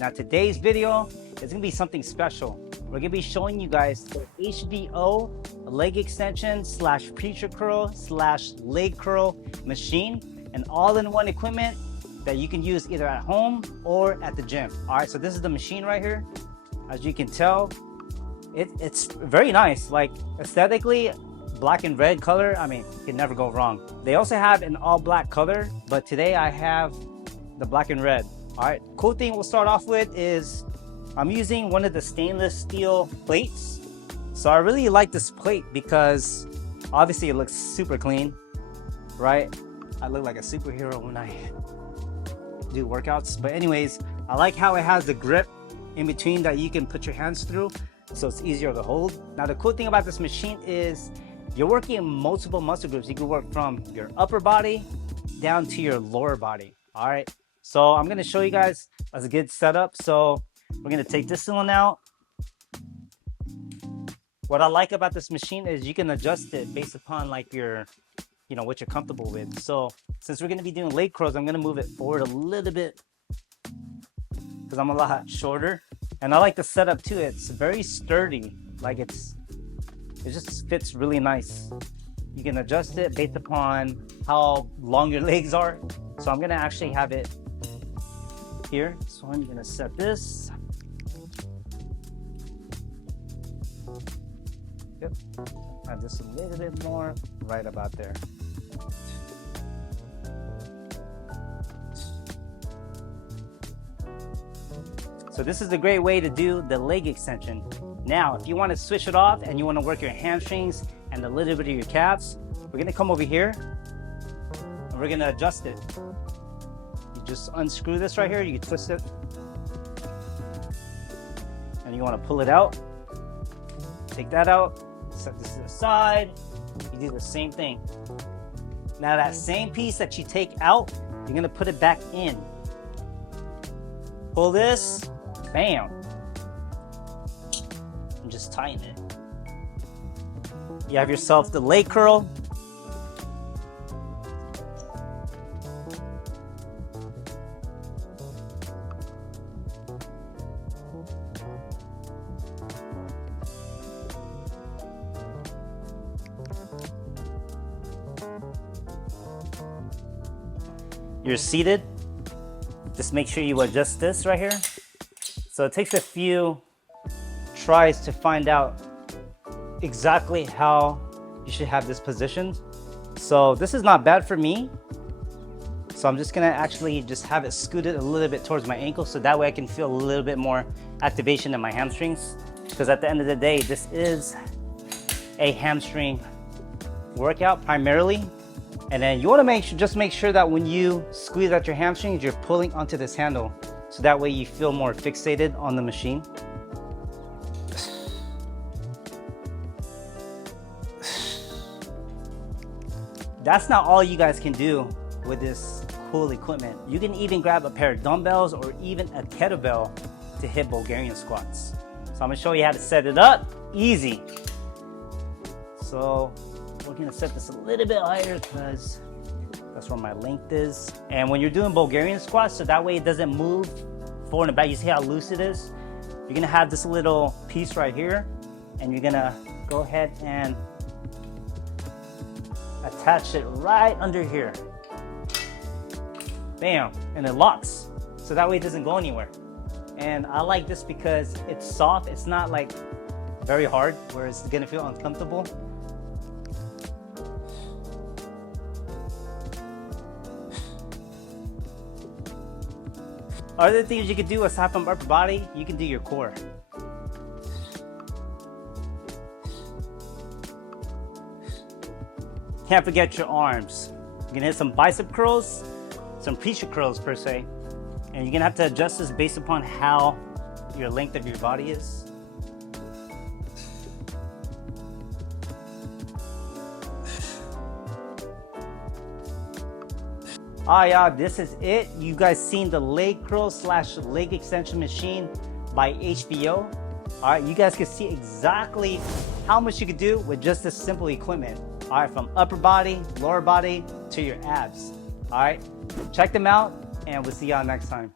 Now today's video is gonna be something special. We're gonna be showing you guys the HVO leg extension slash preacher curl slash leg curl machine, and all-in-one equipment that you can use either at home or at the gym. All right, so this is the machine right here. As you can tell, it's very nice. Like aesthetically, black and red color, I mean, you can never go wrong. They also have an all black color, but today I have the black and red. All right, cool thing we'll start off with is I'm using one of the stainless steel plates. So I really like this plate because obviously it looks super clean, right? I look like a superhero when I do workouts. But anyways, I like how it has the grip in between that you can put your hands through, so it's easier to hold. Now the cool thing about this machine is you're working in multiple muscle groups. You can work from your upper body down to your lower body. All right, so I'm gonna show you guys as a good setup. So we're gonna take this one out. What I like about this machine is you can adjust it based upon like your, you know, what you're comfortable with. So since we're gonna be doing leg curls, I'm gonna move it forward a little bit because I'm a lot shorter. And I like the setup too. It's very sturdy. Like it just fits really nice. You can adjust it based upon how long your legs are. So I'm gonna actually have it here. So I'm gonna set this. Yep. Add this a little bit more, right about there. So this is a great way to do the leg extension. Now, if you want to switch it off and you want to work your hamstrings and a little bit of your calves, we're going to come over here and we're going to adjust it. You just unscrew this right here, you twist it, and you want to pull it out. Take that out, set this to the side. You do the same thing. Now that same piece that you take out, you're going to put it back in. Pull this, bam. And just tighten it. You have yourself the leg curl. You're seated. Just make sure you adjust this right here. So it takes a few tries to find out exactly how you should have this positioned. So this is not bad for me. So I'm just gonna actually just have it scooted a little bit towards my ankle, so that way I can feel a little bit more activation in my hamstrings. Because at the end of the day, this is a hamstring workout primarily. And then you want to make sure that when you squeeze out your hamstrings, you're pulling onto this handle, so that way you feel more fixated on the machine. That's not all you guys can do with this cool equipment. You can even grab a pair of dumbbells or even a kettlebell to hit Bulgarian squats. So I'm gonna show you how to set it up. Easy. So we're gonna set this a little bit higher because that's where my length is. And when you're doing Bulgarian squats, so that way it doesn't move forward and back, you see how loose it is? You're gonna have this little piece right here, and you're gonna go ahead and attach it right under here. Bam, and it locks. So that way it doesn't go anywhere. And I like this because it's soft. It's not like very hard where it's gonna feel uncomfortable. Other things you can do aside from upper body, you can do your core. Can't forget your arms. You're gonna hit some bicep curls, some preacher curls per se, and you're gonna have to adjust this based upon how your length of your body is. Yeah, this is it. You guys seen the leg curl slash leg extension machine by HVO. All right, you guys can see exactly how much you could do with just this simple equipment. All right, from upper body, lower body to your abs. All right, check them out and we'll see y'all next time.